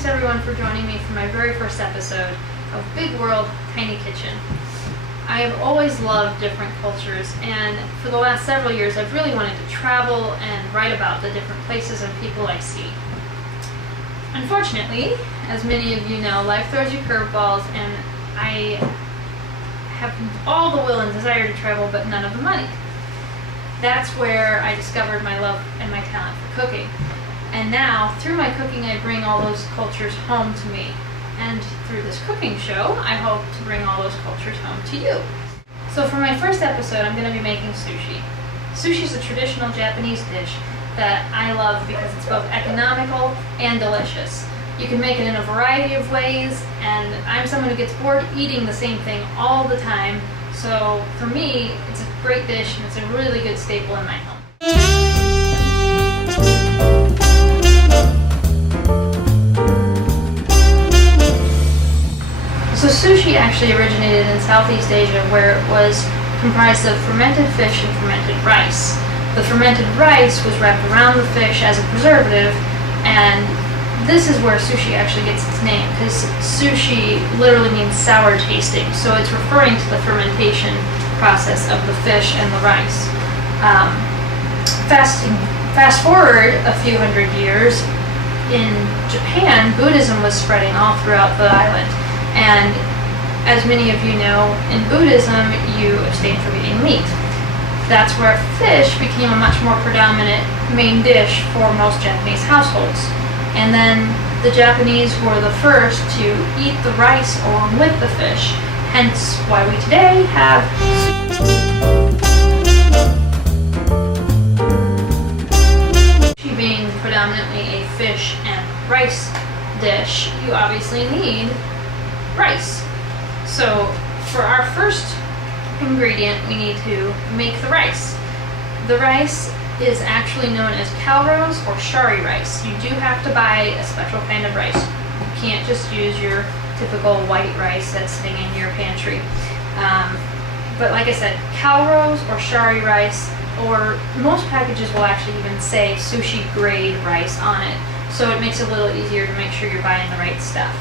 Thanks everyone for joining me for my very first episode of Big World, Tiny Kitchen. I have always loved different cultures, and for the last several years I've really wanted to travel and write about the different places and people I see. Unfortunately, as many of you know, life throws you curveballs, and I have all the will and desire to travel but none of the money. That's where I discovered my love and my talent for cooking. And now, through my cooking, I bring all those cultures home to me. And through this cooking show, I hope to bring all those cultures home to you. So for my first episode, I'm going to be making sushi. Sushi is a traditional Japanese dish that I love because it's both economical and delicious. You can make it in a variety of ways, and I'm someone who gets bored eating the same thing all the time. So for me, it's a great dish, and it's a really good staple in my home. So sushi actually originated in Southeast Asia, where it was comprised of fermented fish and fermented rice. The fermented rice was wrapped around the fish as a preservative, and this is where sushi actually gets its name, because sushi literally means sour tasting, so it's referring to the fermentation process of the fish and the rice. Fast forward a few hundred years, in Japan, Buddhism was spreading all throughout the island. And as many of you know, in Buddhism, you abstain from eating meat. That's where fish became a much more predominant main dish for most Japanese households. And then the Japanese were the first to eat the rice along with the fish, hence why we today have sushi. Being predominantly a fish and rice dish, you obviously need rice. So for our first ingredient, we need to make the rice. The rice is actually known as calrose or shari rice. You do have to buy a special kind of rice. You can't just use your typical white rice that's sitting in your pantry. But like I said, calrose or shari rice, or most packages will actually even say sushi grade rice on it. So it makes it a little easier to make sure you're buying the right stuff.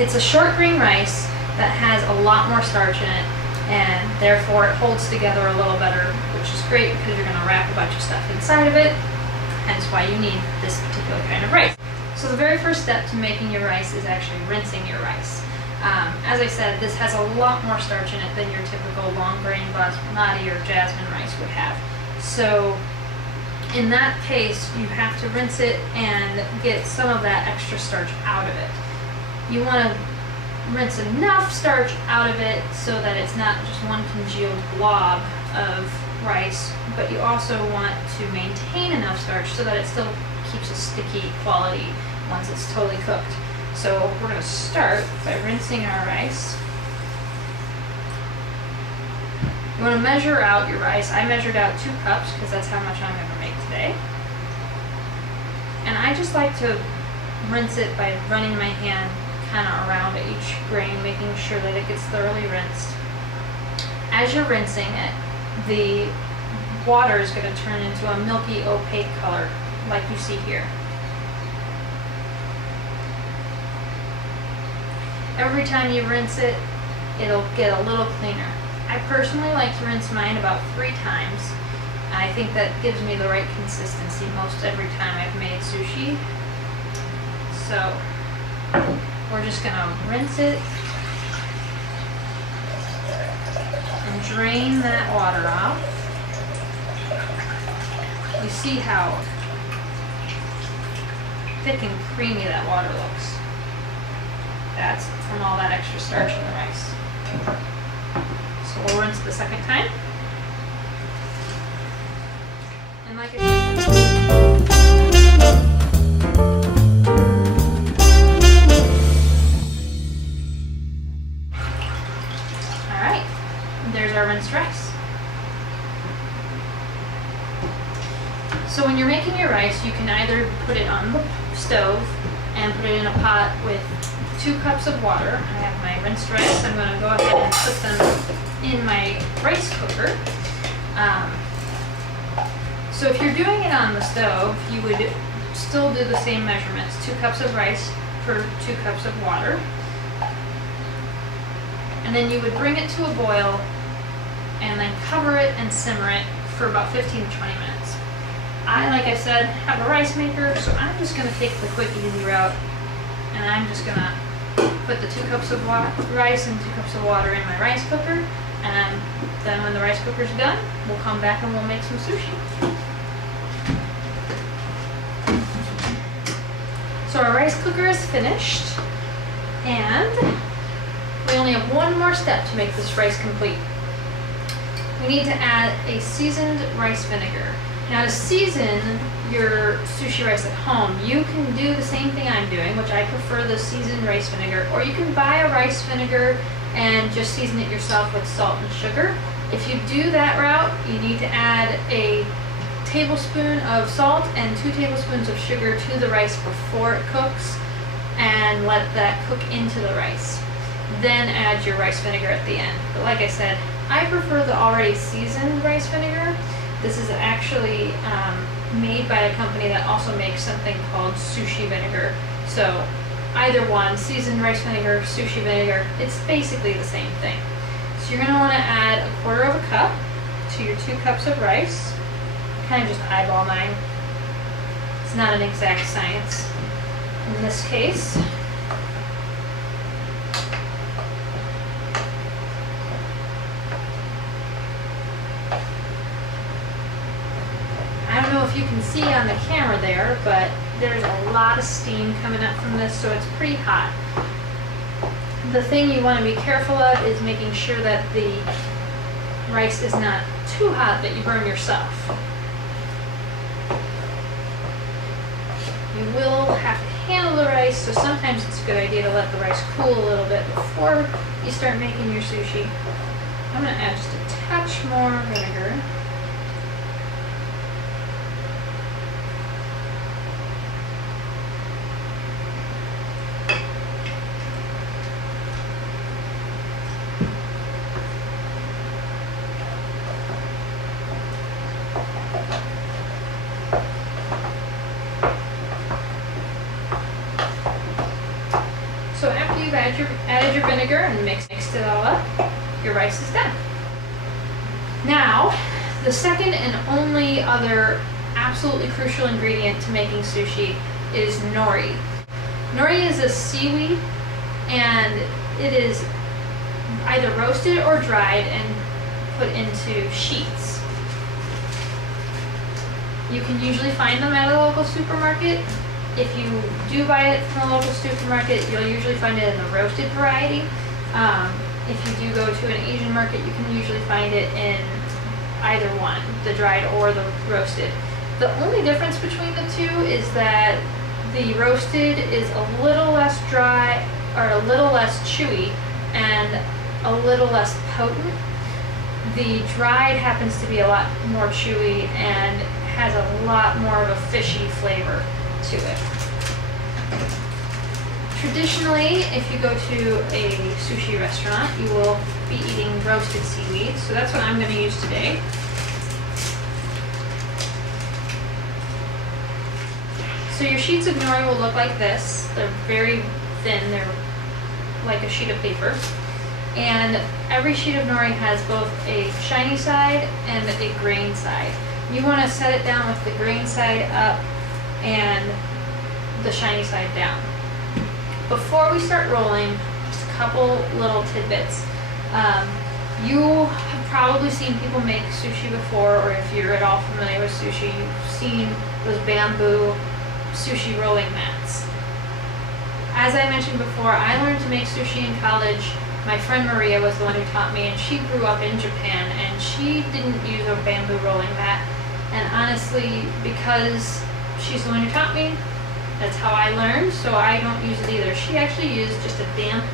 It's a short grain rice that has a lot more starch in it, and therefore it holds together a little better, which is great because you're going to wrap a bunch of stuff inside of it, hence why you need this particular kind of rice. So the very first step to making your rice is actually rinsing your rice. As I said, this has a lot more starch in it than your typical long grain basmati or jasmine rice would have. So in that case, you have to rinse it and get some of that extra starch out of it. You want to rinse enough starch out of it so that it's not just one congealed blob of rice, but you also want to maintain enough starch so that it still keeps a sticky quality once it's totally cooked. So we're going to start by rinsing our rice. You want to measure out your rice. I measured out 2 cups because that's how much I'm going to make today. And I just like to rinse it by running my hand kind of around each grain, making sure that it gets thoroughly rinsed. As you're rinsing it, the water is going to turn into a milky opaque color like you see here. Every time you rinse it, it'll get a little cleaner. I personally like to rinse mine about 3 times. I think that gives me the right consistency most every time I've made sushi. So we're just going to rinse it and drain that water off. You see how thick and creamy that water looks. That's from all that extra starch in the rice. So we'll rinse the second time. And like I said, there's our rinsed rice. So when you're making your rice, you can either put it on the stove and put it in a pot with 2 cups of water. I have my rinsed rice. I'm going to go ahead and put them in my rice cooker. So if you're doing it on the stove, you would still do the same measurements. 2 cups of rice for 2 cups of water. And then you would bring it to a boil and then cover it and simmer it for about 15 to 20 minutes. Like I said, have a rice maker, so I'm just going to take the quick, easy route, and I'm just going to put the 2 cups of rice and 2 cups of water in my rice cooker, and then when the rice cooker's done, we'll come back and we'll make some sushi. So our rice cooker is finished, and we only have one more step to make this rice complete. We need to add a seasoned rice vinegar. Now to season your sushi rice at home, you can do the same thing I'm doing, which I prefer the seasoned rice vinegar, or you can buy a rice vinegar and just season it yourself with salt and sugar. If you do that route, you need to add a tablespoon of salt and 2 tablespoons of sugar to the rice before it cooks, and let that cook into the rice. Then add your rice vinegar at the end. But like I said, I prefer the already seasoned rice vinegar. This is actually made by a company that also makes something called sushi vinegar. So either one, seasoned rice vinegar, sushi vinegar, it's basically the same thing. So you're going to want to add 1/4 of a cup to your 2 cups of rice. I kind of just eyeball mine. It's not an exact science. In this case, I don't know if you can see on the camera there, but there's a lot of steam coming up from this, so it's pretty hot. The thing you want to be careful of is making sure that the rice is not too hot that you burn yourself. You will have to handle the rice, so sometimes it's a good idea to let the rice cool a little bit before you start making your sushi. I'm going to add just a touch more vinegar. So after you've added your vinegar and mixed it all up, your rice is done. Now, the second and only other absolutely crucial ingredient to making sushi is nori. Nori is a seaweed, and it is either roasted or dried and put into sheets. You can usually find them at a local supermarket. If you do buy it from a local supermarket, you'll usually find it in the roasted variety. If you do go to an Asian market, you can usually find it in either one, the dried or the roasted. The only difference between the two is that the roasted is a little less dry, or a little less chewy, and a little less potent. The dried happens to be a lot more chewy and has a lot more of a fishy flavor to it. Traditionally, if you go to a sushi restaurant, you will be eating roasted seaweed, so that's what I'm going to use today. So your sheets of nori will look like this. They're very thin, they're like a sheet of paper. And every sheet of nori has both a shiny side and a grain side. You want to set it down with the grain side up and the shiny side down. Before we start rolling, just a couple little tidbits. You have probably seen people make sushi before, or if you're at all familiar with sushi, you've seen those bamboo sushi rolling mats. As I mentioned before, I learned to make sushi in college. My friend Maria was the one who taught me, and she grew up in Japan, and she didn't use a bamboo rolling mat. And honestly, because she's the one who taught me, that's how I learned, so I don't use it either. She actually used just a damp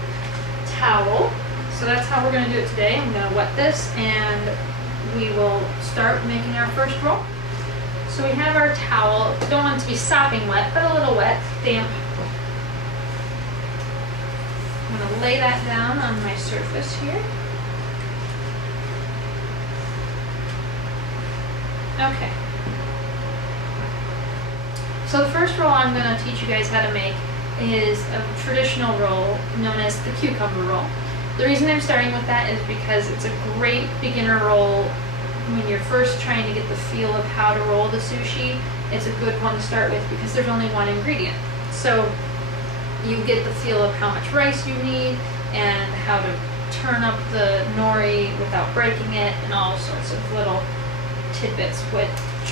towel. So that's how we're going to do it today. I'm going to wet this, and we will start making our first roll. So we have our towel. Don't want it to be sopping wet, but a little wet, damp. I'm going to lay that down on my surface here. Okay. So the first roll I'm going to teach you guys how to make is a traditional roll known as the cucumber roll. The reason I'm starting with that is because it's a great beginner roll when you're first trying to get the feel of how to roll the sushi. It's a good one to start with because there's only one ingredient. So you get the feel of how much rice you need and how to turn up the nori without breaking it and all sorts of little tidbits, which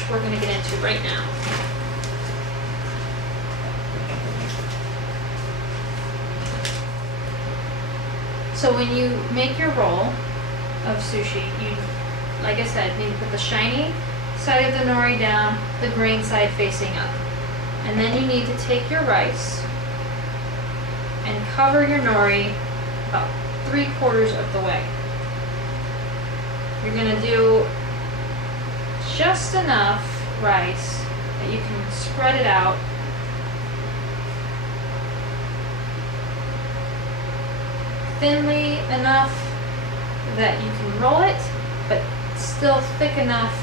we're going to get into right now. So when you make your roll of sushi, you, like I said, need to put the shiny side of the nori down, the grain side facing up. And then you need to take your rice and cover your nori about 3/4 of the way. You're going to do just enough rice that you can spread it out thinly enough that you can roll it, but still thick enough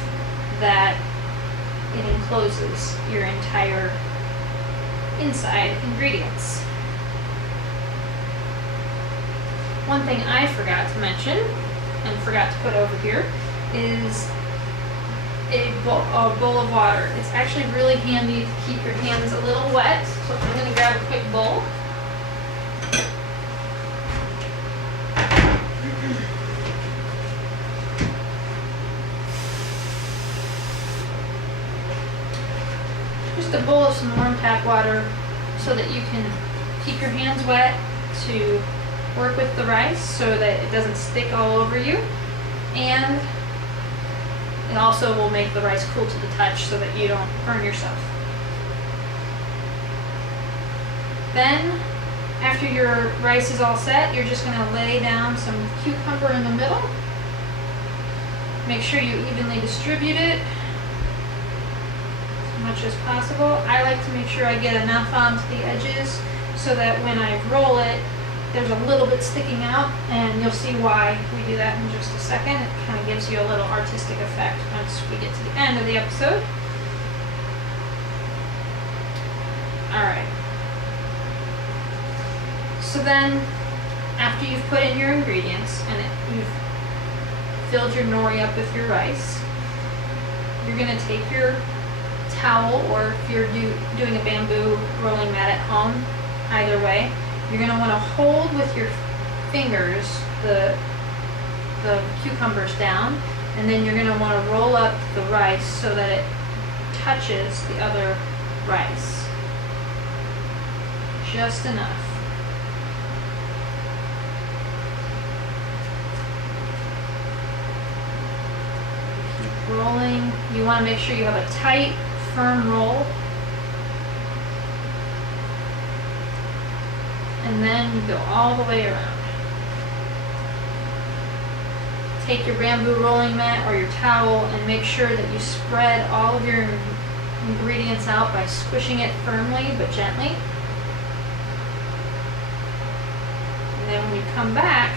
that it encloses your entire inside ingredients. One thing I forgot to mention and forgot to put over here is a bowl of water. It's actually really handy to keep your hands a little wet, so I'm going to grab a quick bowl. Just a bowl of some warm tap water so that you can keep your hands wet to work with the rice so that it doesn't stick all over you, and it also will make the rice cool to the touch so that you don't burn yourself. Then, after your rice is all set, you're just going to lay down some cucumber in the middle. Make sure you evenly distribute it as much as possible. I like to make sure I get enough onto the edges so that when I roll it, there's a little bit sticking out, and you'll see why we do that in just a second. It kind of gives you a little artistic effect once we get to the end of the episode. Alright. So then, after you've put in your ingredients and you've filled your nori up with your rice, you're going to take your towel, or if you're doing a bamboo rolling mat at home, either way, you're going to want to hold with your fingers the cucumbers down, and then you're going to want to roll up the rice so that it touches the other rice. Just enough. Keep rolling. You want to make sure you have a tight, firm roll. And then you go all the way around. Take your bamboo rolling mat or your towel and make sure that you spread all of your ingredients out by squishing it firmly but gently. And then when you come back,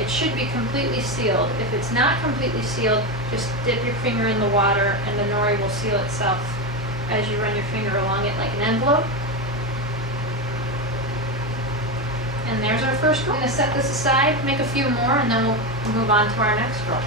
it should be completely sealed. If it's not completely sealed, just dip your finger in the water and the nori will seal itself as you run your finger along it like an envelope. And there's our first roll. I'm going to set this aside, make a few more, and then we'll move on to our next roll.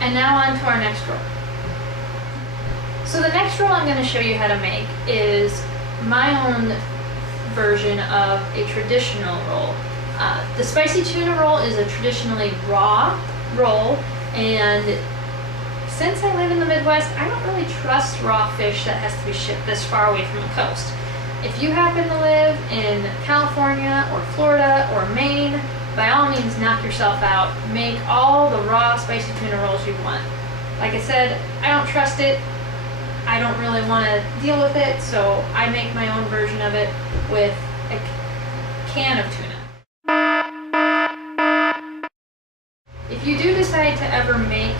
And now on to our next roll. So the next roll I'm going to show you how to make is my own version of a traditional roll. The spicy tuna roll is a traditionally raw roll, and since I live in the Midwest, I don't really trust raw fish that has to be shipped this far away from the coast. If you happen to live in California or Florida or Maine, by all means knock yourself out. Make all the raw spicy tuna rolls you want. Like I said, I don't trust it. I don't really want to deal with it, so I make my own version of it with a can of tuna. If you do decide to ever make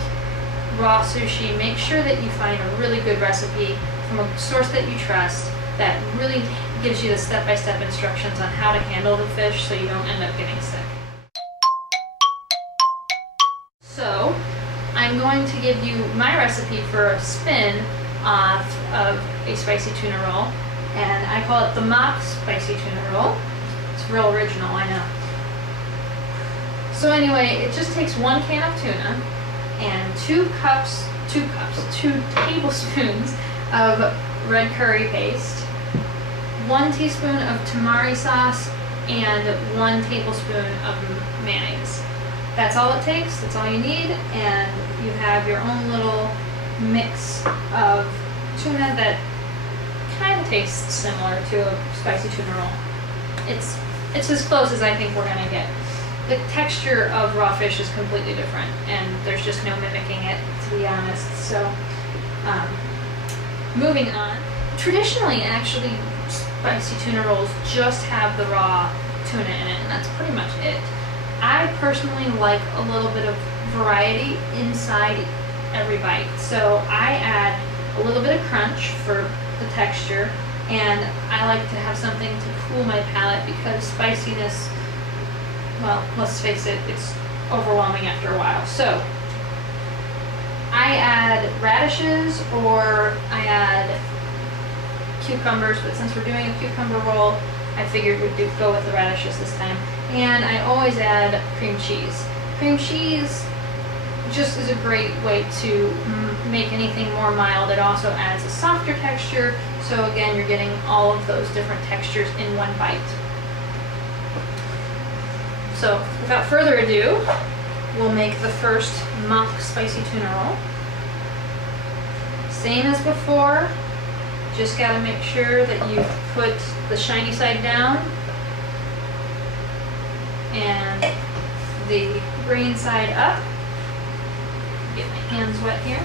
raw sushi, make sure that you find a really good recipe from a source that you trust that really gives you the step-by-step instructions on how to handle the fish so you don't end up getting sick. So I'm going to give you my recipe for a spin-off of a spicy tuna roll, and I call it the mock spicy tuna roll. It's real original, I know. So anyway, it just takes 1 can of tuna and 2 tablespoons of red curry paste, 1 teaspoon of tamari sauce, and 1 tablespoon of mayonnaise. That's all it takes, that's all you need, and you have your own little mix of tuna that kind of tastes similar to a spicy tuna roll. It's as close as I think we're gonna get. The texture of raw fish is completely different, and there's just no mimicking it, to be honest. So, moving on. Traditionally, actually, spicy tuna rolls just have the raw tuna in it, and that's pretty much it. I personally like a little bit of variety inside every bite, so I add a little bit of crunch for the texture, and I like to have something to cool my palate because spiciness, well, let's face it, it's overwhelming after a while. So I add radishes or I add cucumbers, but since we're doing a cucumber roll, I figured we'd go with the radishes this time. And I always add cream cheese. Cream cheese just is a great way to make anything more mild. It also adds a softer texture, so again, you're getting all of those different textures in one bite. So, without further ado, we'll make the first mock spicy tuna roll. Same as before, just gotta make sure that you put the shiny side down and the green side up. Get my hands wet here.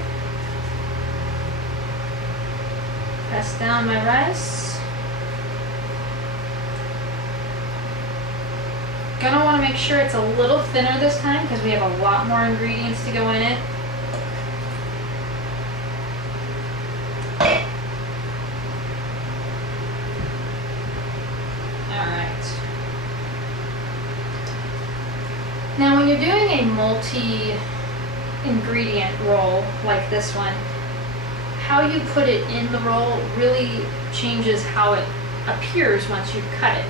Press down my rice. Gonna want to make sure it's a little thinner this time because we have a lot more ingredients to go in it. Alright. Now when you're doing a multi-ingredient roll like this one, how you put it in the roll really changes how it appears once you cut it.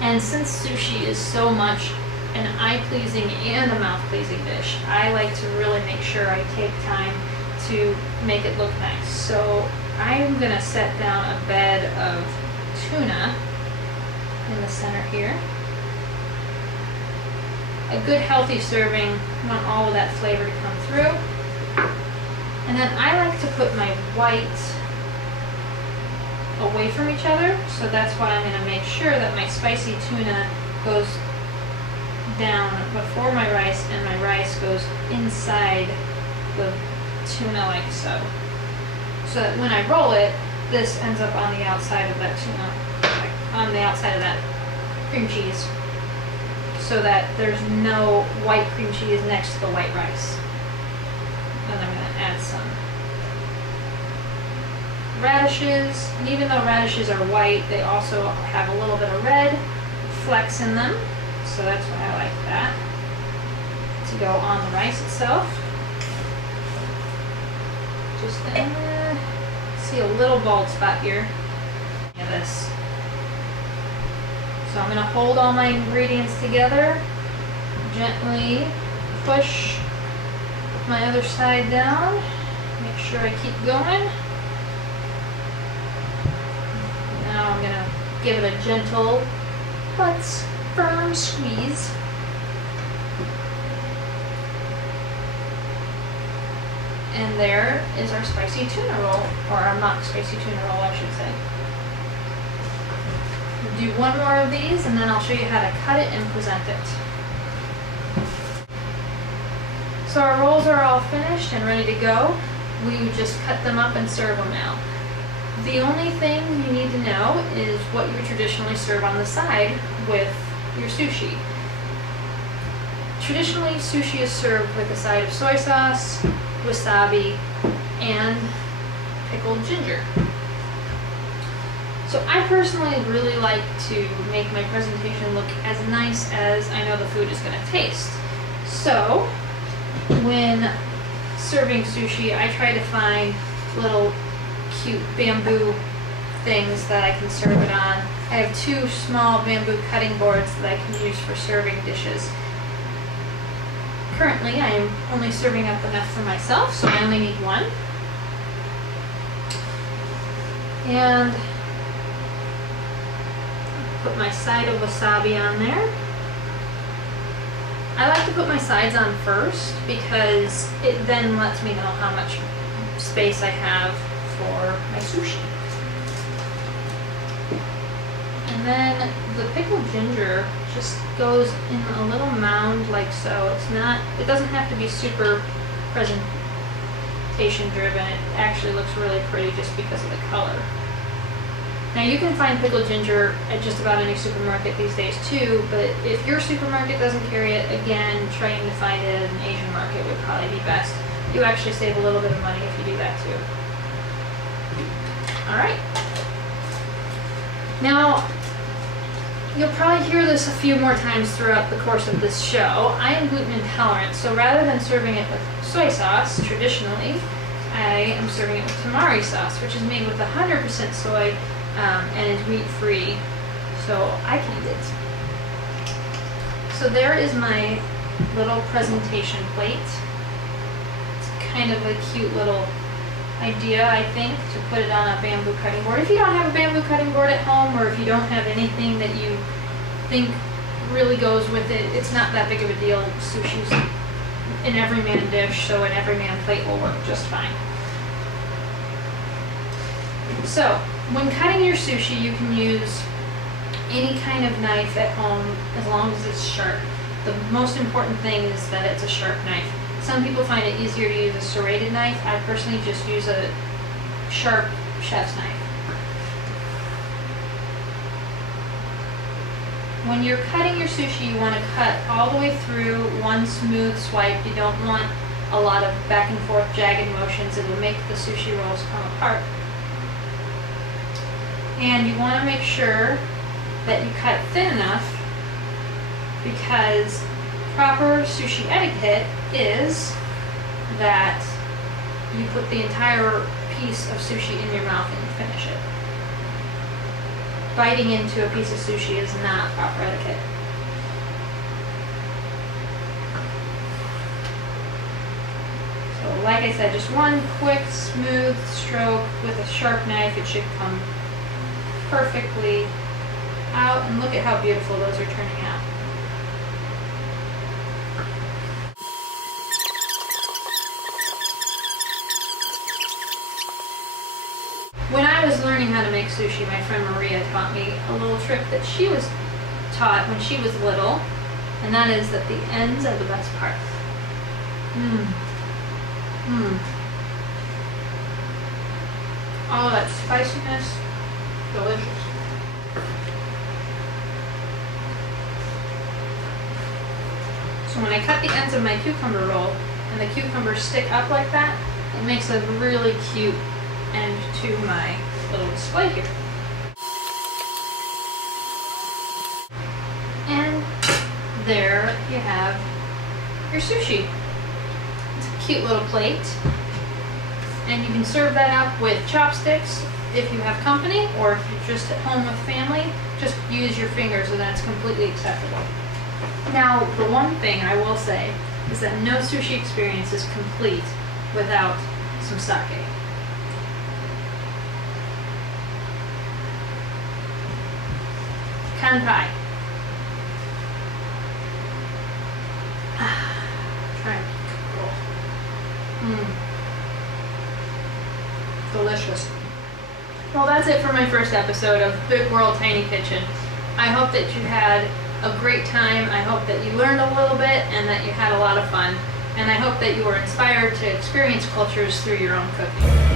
And since sushi is so much an eye-pleasing and a mouth-pleasing dish, I like to really make sure I take time to make it look nice. So I'm gonna set down a bed of tuna in the center here. A good healthy serving, I want all of that flavor to come through. And then I like to put my white away from each other, so that's why I'm going to make sure that my spicy tuna goes down before my rice and my rice goes inside the tuna like so. So that when I roll it, this ends up on the outside of that tuna, like on the outside of that cream cheese, so that there's no white cream cheese next to the white rice. And I'm going to add some radishes, and even though radishes are white, they also have a little bit of red flecks in them, so that's why I like that to go on the rice itself. Just see a little bald spot here. Look at this. So I'm going to hold all my ingredients together, gently push my other side down, make sure I keep going. Now I'm going to give it a gentle but firm squeeze. And there is our spicy tuna roll, or our mock spicy tuna roll, I should say. We'll do one more of these and then I'll show you how to cut it and present it. So our rolls are all finished and ready to go. We would just cut them up and serve them now. The only thing you need to know is what you would traditionally serve on the side with your sushi. Traditionally, sushi is served with a side of soy sauce, wasabi, and pickled ginger. So I personally really like to make my presentation look as nice as I know the food is going to taste. So when serving sushi, I try to find little cute bamboo things that I can serve it on. I have 2 small bamboo cutting boards that I can use for serving dishes. Currently, I am only serving up enough for myself, so I only need 1. And put my side of wasabi on there. I like to put my sides on first because it then lets me know how much space I have for my sushi. And then the pickled ginger just goes in a little mound like so. It doesn't have to be super presentation driven. It actually looks really pretty just because of the color. Now you can find pickled ginger at just about any supermarket these days too, but if your supermarket doesn't carry it, again, trying to find it at an Asian market would probably be best. You actually save a little bit of money if you do that too. Alright. Now, you'll probably hear this a few more times throughout the course of this show. I am gluten intolerant, so rather than serving it with soy sauce, traditionally, I am serving it with tamari sauce, which is made with 100% soy and is wheat-free, so I can eat it. So there is my little presentation plate. It's kind of a cute little idea, I think, to put it on a bamboo cutting board. If you don't have a bamboo cutting board at home, or if you don't have anything that you think really goes with it, it's not that big of a deal. Sushi's an everyman dish, so an everyman plate will work just fine. So, when cutting your sushi, you can use any kind of knife at home as long as it's sharp. The most important thing is that it's a sharp knife. Some people find it easier to use a serrated knife. I personally just use a sharp chef's knife. When you're cutting your sushi, you want to cut all the way through one smooth swipe. You don't want a lot of back and forth jagged motions. It will make the sushi rolls come apart. And you want to make sure that you cut thin enough, because proper sushi etiquette is that you put the entire piece of sushi in your mouth and you finish it. Biting into a piece of sushi is not proper etiquette. So like I said, just one quick smooth stroke with a sharp knife, it should come perfectly out, and look at how beautiful those are turning out. When I was learning how to make sushi, my friend Maria taught me a little trick that she was taught when she was little, and that is that the ends are the best part. All that spiciness, delicious. So when I cut the ends of my cucumber roll and the cucumbers stick up like that, it makes a really cute end to my little display here. And there you have your sushi. It's a cute little plate. And you can serve that up with chopsticks if you have company, or if you're just at home with family, just use your fingers and that's completely acceptable. Now, the one thing I will say is that no sushi experience is complete without some sake. Kanpai. Try and delicious. Well, that's it for my first episode of Big World Tiny Kitchen. I hope that you had a great time. I hope that you learned a little bit and that you had a lot of fun. And I hope that you were inspired to experience cultures through your own cooking.